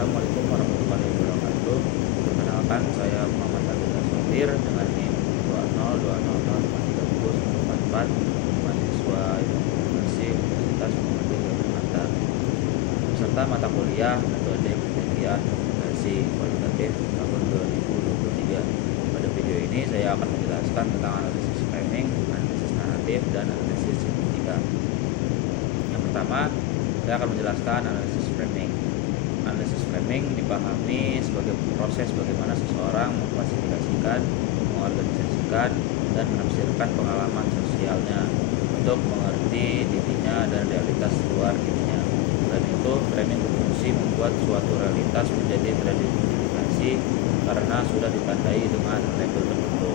Assalamualaikum warahmatullahi wabarakatuh. Perkenalkan, saya Muhammad Abdul Sofir dengan NIM 202004344, mahasiswa Ilmu Komunikasi Universitas Muhammadiyah Yogyakarta. Peserta mata kuliah Metode Penelitian Komunikasi Kualitatif tahun 2023. Pada video ini saya akan menjelaskan tentang analisis framing, analisis naratif, dan analisis semiotika. Yang pertama, saya akan menjelaskan analisis framing. Analisis framing dipahami sebagai proses bagaimana seseorang mengklasifikasikan, mengorganisasikan, dan menafsirkan pengalaman sosialnya untuk mengerti dirinya dan realitas luar dirinya. Dan itu, framing berfungsi membuat suatu realitas menjadi teridentifikasi karena sudah ditandai dengan label tertentu.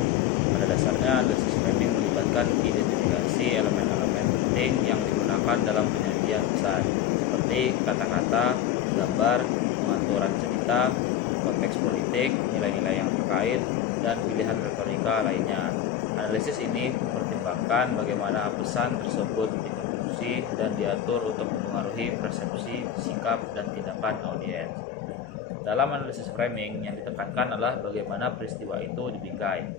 Pada dasarnya, analisis framing melibatkan identifikasi elemen-elemen penting yang digunakan dalam penyajian pesan, seperti kata-kata, gambar, pengaturan cerita, konteks politik, nilai-nilai yang terkait, dan pilihan retorika lainnya. Analisis ini mempertimbangkan bagaimana pesan tersebut dikonstruksi dan diatur untuk mempengaruhi persepsi, sikap, dan tindakan audiens. Dalam analisis framing, yang ditekankan adalah bagaimana peristiwa itu dibingkai.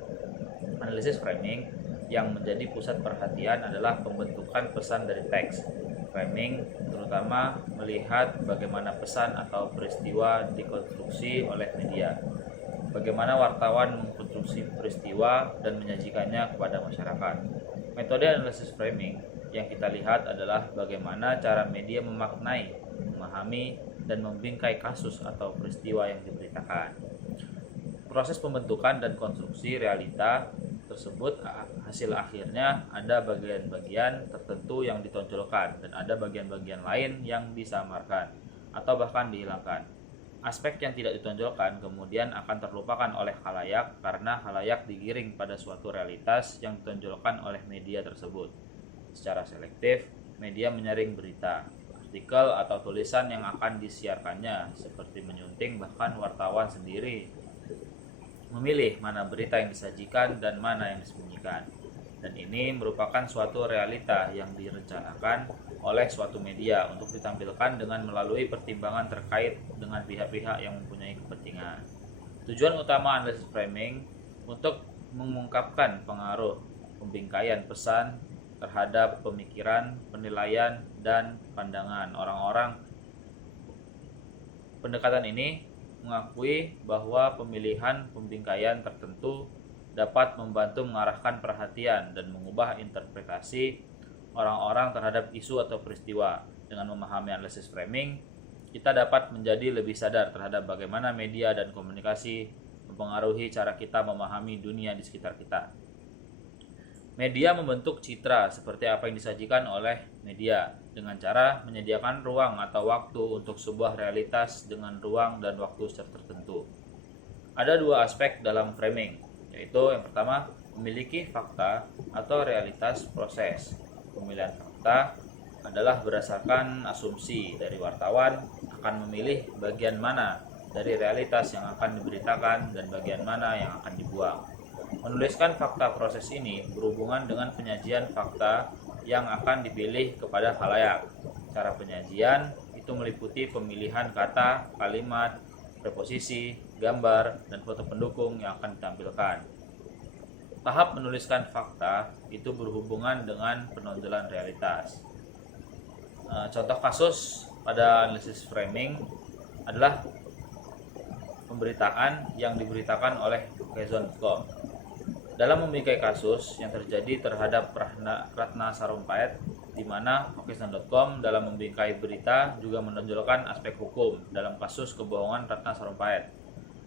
Analisis framing yang menjadi pusat perhatian adalah pembentukan pesan dari teks. Framing terutama melihat bagaimana pesan atau peristiwa dikonstruksi oleh media, bagaimana wartawan mengkonstruksi peristiwa dan menyajikannya kepada masyarakat. Metode analisis framing yang kita lihat adalah bagaimana cara media memaknai, memahami, dan membingkai kasus atau peristiwa yang diberitakan. Proses pembentukan dan konstruksi realita tersebut, hasil akhirnya ada bagian-bagian tertentu yang ditonjolkan dan ada bagian-bagian lain yang disamarkan atau bahkan dihilangkan. Aspek yang tidak ditonjolkan kemudian akan terlupakan oleh khalayak karena khalayak digiring pada suatu realitas yang ditonjolkan oleh media tersebut. Secara selektif, media menyaring berita, artikel atau tulisan yang akan disiarkannya, seperti menyunting, bahkan wartawan sendiri memilih mana berita yang disajikan dan mana yang disembunyikan. Dan ini merupakan suatu realita yang direncanakan oleh suatu media untuk ditampilkan dengan melalui pertimbangan terkait dengan pihak-pihak yang mempunyai kepentingan. Tujuan utama analisis framing untuk mengungkapkan pengaruh pembingkaian pesan terhadap pemikiran, penilaian, dan pandangan orang-orang. Pendekatan ini mengakui bahwa pemilihan pembingkaian tertentu dapat membantu mengarahkan perhatian dan mengubah interpretasi orang-orang terhadap isu atau peristiwa. Dengan memahami analisis framing, kita dapat menjadi lebih sadar terhadap bagaimana media dan komunikasi mempengaruhi cara kita memahami dunia di sekitar kita. Media membentuk citra seperti apa yang disajikan oleh media dengan cara menyediakan ruang atau waktu untuk sebuah realitas dengan ruang dan waktu secara tertentu. Ada dua aspek dalam framing, yaitu yang pertama, memiliki fakta atau realitas proses. Pemilihan fakta adalah berdasarkan asumsi dari wartawan akan memilih bagian mana dari realitas yang akan diberitakan dan bagian mana yang akan dibuang. Menuliskan fakta proses ini berhubungan dengan penyajian fakta yang akan dipilih kepada khalayak. Cara penyajian itu meliputi pemilihan kata, kalimat, preposisi, gambar, dan foto pendukung yang akan ditampilkan. Tahap menuliskan fakta itu berhubungan dengan penonjolan realitas. Contoh kasus pada analisis framing adalah pemberitaan yang diberitakan oleh Okezon.com. Dalam membingkai kasus yang terjadi terhadap Ratna Sarumpait, di mana Okezon.com dalam membingkai berita juga menonjolkan aspek hukum dalam kasus kebohongan Ratna Sarumpait.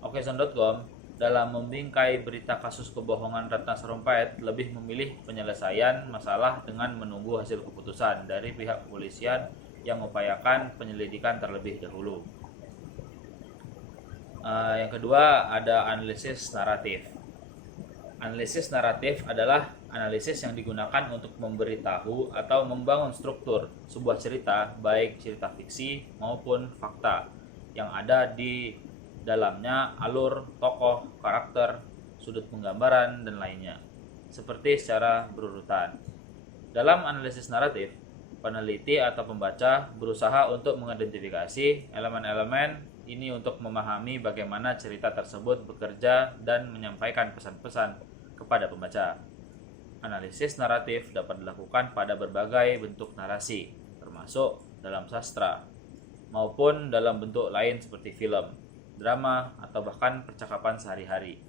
Okezon.com dalam membingkai berita kasus kebohongan Ratna Sarumpait lebih memilih penyelesaian masalah dengan menunggu hasil keputusan dari pihak kepolisian yang mengupayakan penyelidikan terlebih dahulu. Yang kedua, ada analisis naratif. Analisis naratif adalah analisis yang digunakan untuk memberitahu atau membangun struktur sebuah cerita, baik cerita fiksi maupun fakta, yang ada di dalamnya alur, tokoh, karakter, sudut penggambaran, dan lainnya, seperti secara berurutan. Dalam analisis naratif, peneliti atau pembaca berusaha untuk mengidentifikasi elemen-elemen ini untuk memahami bagaimana cerita tersebut bekerja dan menyampaikan pesan-pesan kepada pembaca. Analisis naratif dapat dilakukan pada berbagai bentuk narasi, termasuk dalam sastra, maupun dalam bentuk lain seperti film, drama, atau bahkan percakapan sehari-hari.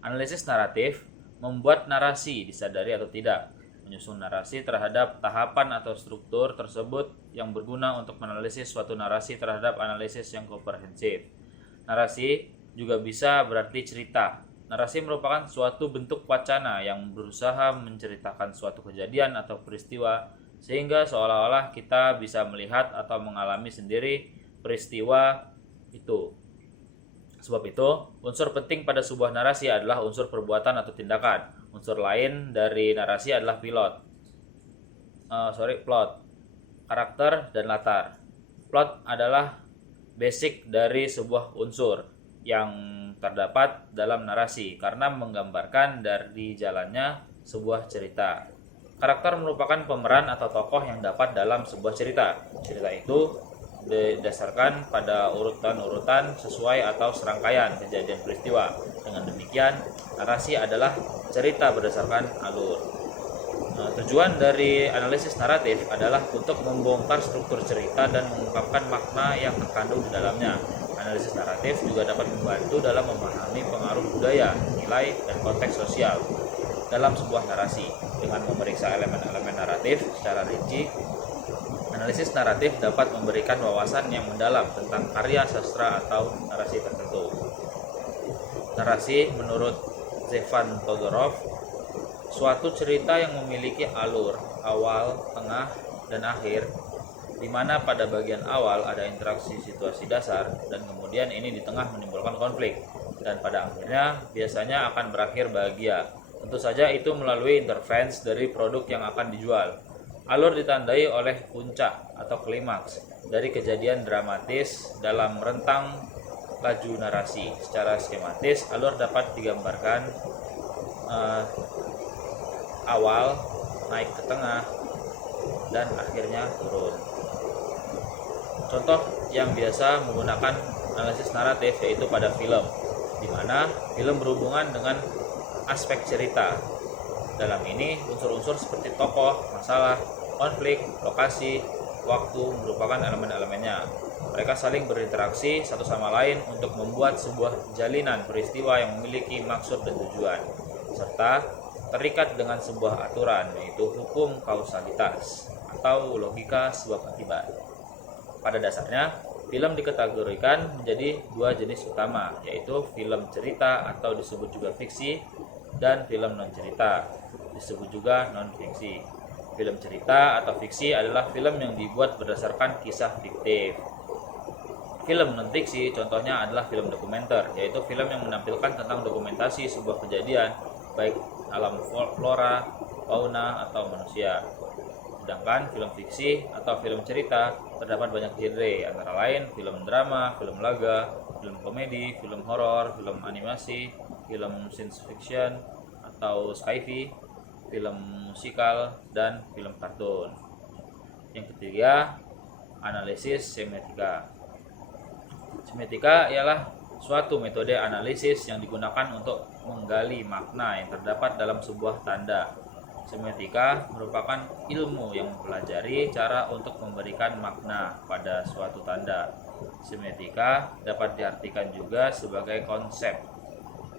Analisis naratif membuat narasi disadari atau tidak, menyusun narasi terhadap tahapan atau struktur tersebut yang berguna untuk menganalisis suatu narasi terhadap analisis yang komprehensif. Narasi juga bisa berarti cerita. Narasi merupakan suatu bentuk wacana yang berusaha menceritakan suatu kejadian atau peristiwa sehingga seolah-olah kita bisa melihat atau mengalami sendiri peristiwa itu. Sebab itu, unsur penting pada sebuah narasi adalah unsur perbuatan atau tindakan. Unsur lain dari narasi adalah plot, karakter, dan latar. Plot adalah basic dari sebuah unsur yang terdapat dalam narasi karena menggambarkan dari jalannya sebuah cerita. Karakter merupakan pemeran atau tokoh yang dapat dalam sebuah cerita. Cerita itu didasarkan pada urutan-urutan sesuai atau serangkaian kejadian peristiwa. Dengan demikian, narasi adalah cerita berdasarkan alur. Tujuan dari analisis naratif adalah untuk membongkar struktur cerita dan mengungkapkan makna yang terkandung di dalamnya. Analisis naratif juga dapat membantu dalam memahami pengaruh budaya, nilai, dan konteks sosial dalam sebuah narasi. Dengan memeriksa elemen-elemen naratif secara rinci, analisis naratif dapat memberikan wawasan yang mendalam tentang karya sastra atau narasi tertentu. Narasi menurut Stefan Todorov, suatu cerita yang memiliki alur, awal, tengah, dan akhir, di mana pada bagian awal ada interaksi situasi dasar dan kemudian ini di tengah menimbulkan konflik dan pada akhirnya biasanya akan berakhir bahagia. Tentu saja itu melalui intervensi dari produk yang akan dijual. Alur ditandai oleh puncak atau klimaks dari kejadian dramatis dalam rentang laju narasi. Secara skematis, alur dapat digambarkan awal, naik ke tengah, dan akhirnya turun. Contoh yang biasa menggunakan analisis naratif yaitu pada film, di mana film berhubungan dengan aspek cerita. Dalam ini, unsur-unsur seperti tokoh, masalah, konflik, lokasi, waktu merupakan elemen-elemennya. Mereka saling berinteraksi satu sama lain untuk membuat sebuah jalinan peristiwa yang memiliki maksud dan tujuan, serta terikat dengan sebuah aturan, yaitu hukum kausalitas atau logika sebab akibat. Pada dasarnya, film dikategorikan menjadi dua jenis utama, yaitu film cerita atau disebut juga fiksi, dan film non-cerita, disebut juga non-fiksi. Film cerita atau fiksi adalah film yang dibuat berdasarkan kisah fiktif. Film non-fiksi contohnya adalah film dokumenter, yaitu film yang menampilkan tentang dokumentasi sebuah kejadian, baik alam flora, fauna, atau manusia. Sedangkan film fiksi atau film cerita terdapat banyak genre, antara lain film drama, film laga, film komedi, film horor, film animasi, film science fiction atau sci-fi, film musikal, dan film kartun. Yang ketiga, analisis semiotika. Semiotika ialah suatu metode analisis yang digunakan untuk menggali makna yang terdapat dalam sebuah tanda. Semiotika merupakan ilmu yang mempelajari cara untuk memberikan makna pada suatu tanda. Semiotika dapat diartikan juga sebagai konsep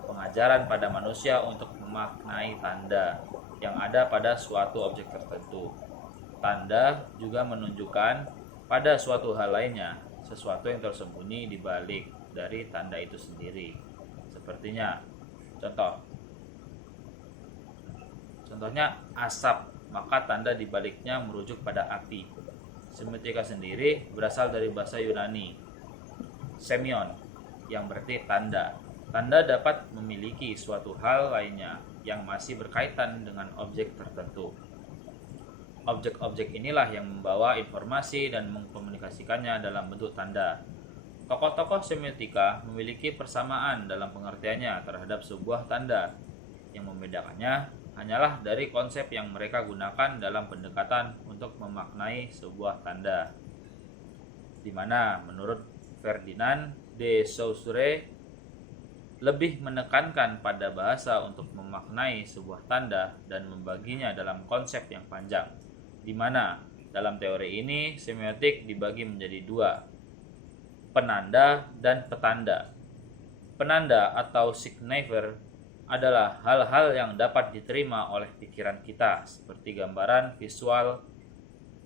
pengajaran pada manusia untuk memaknai tanda yang ada pada suatu objek tertentu. Tanda juga menunjukkan pada suatu hal lainnya, sesuatu yang tersembunyi di balik dari tanda itu sendiri. Contohnya asap, maka tanda di baliknya merujuk pada api. Semiotika sendiri berasal dari bahasa Yunani, semion, yang berarti tanda. Tanda dapat memiliki suatu hal lainnya yang masih berkaitan dengan objek tertentu. Objek-objek inilah yang membawa informasi dan mengkomunikasikannya dalam bentuk tanda. Tokoh-tokoh semiotika memiliki persamaan dalam pengertiannya terhadap sebuah tanda. Yang membedakannya hanyalah dari konsep yang mereka gunakan dalam pendekatan untuk memaknai sebuah tanda. Di mana menurut Ferdinand de Saussure lebih menekankan pada bahasa untuk memaknai sebuah tanda dan membaginya dalam konsep yang panjang, di mana dalam teori ini semiotik dibagi menjadi dua, penanda dan petanda. Penanda atau signifier adalah hal-hal yang dapat diterima oleh pikiran kita, seperti gambaran visual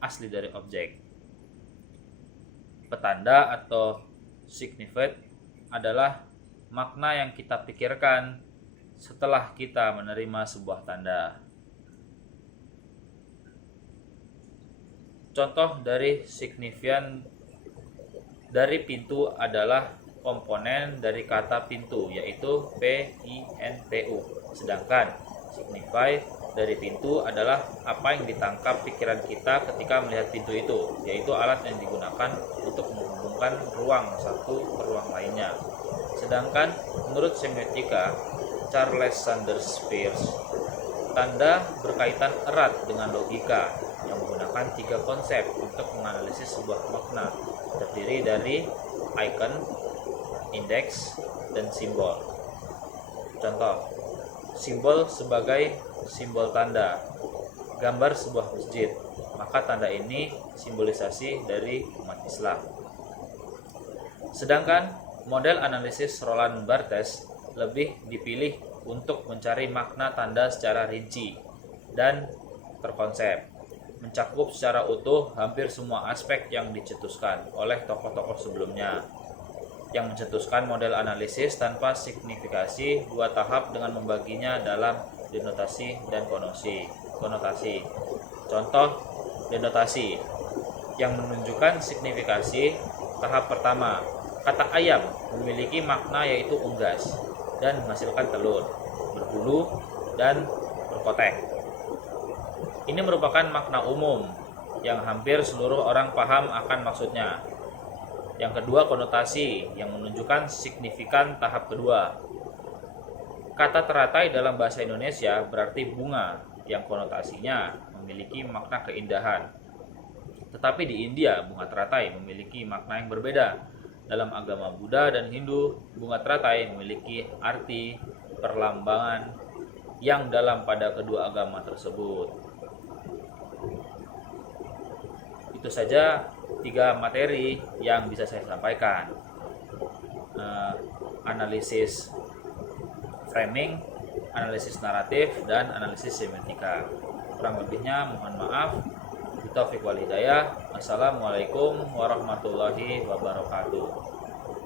asli dari objek. Petanda atau signified adalah makna yang kita pikirkan setelah kita menerima sebuah tanda. Contoh dari signifian dari pintu adalah komponen dari kata pintu, yaitu PINTU. Sedangkan signify dari pintu adalah apa yang ditangkap pikiran kita ketika melihat pintu itu, yaitu alat yang digunakan untuk menghubungkan ruang satu ke ruang lainnya. Sedangkan menurut semiotika Charles Sanders Peirce, tanda berkaitan erat dengan logika yang menggunakan 3 konsep untuk menganalisis sebuah makna, terdiri dari icon, indeks, dan simbol. Contoh, simbol sebagai simbol tanda, gambar sebuah masjid, maka tanda ini simbolisasi dari umat Islam. Sedangkan model analisis Roland Barthes lebih dipilih untuk mencari makna tanda secara rinci dan terkonsep, mencakup secara utuh hampir semua aspek yang dicetuskan oleh tokoh-tokoh sebelumnya, yang mencetuskan model analisis tanpa signifikasi 2 tahap dengan membaginya dalam denotasi dan konotasi. Contoh denotasi yang menunjukkan signifikasi tahap pertama. Kata ayam memiliki makna yaitu unggas dan menghasilkan telur, berbulu, dan berkotek. Ini merupakan makna umum yang hampir seluruh orang paham akan maksudnya. Yang kedua, konotasi yang menunjukkan signifikan tahap kedua. Kata teratai dalam bahasa Indonesia berarti bunga yang konotasinya memiliki makna keindahan. Tetapi di India, bunga teratai memiliki makna yang berbeda. Dalam agama Buddha dan Hindu, bunga teratai memiliki arti perlambangan yang dalam pada kedua agama tersebut. Itu saja 3 materi yang bisa saya sampaikan. Analisis framing, analisis naratif, dan analisis semiotika. Kurang lebihnya mohon maaf. Taufiq wal hidayah. Assalamualaikum warahmatullahi wabarakatuh.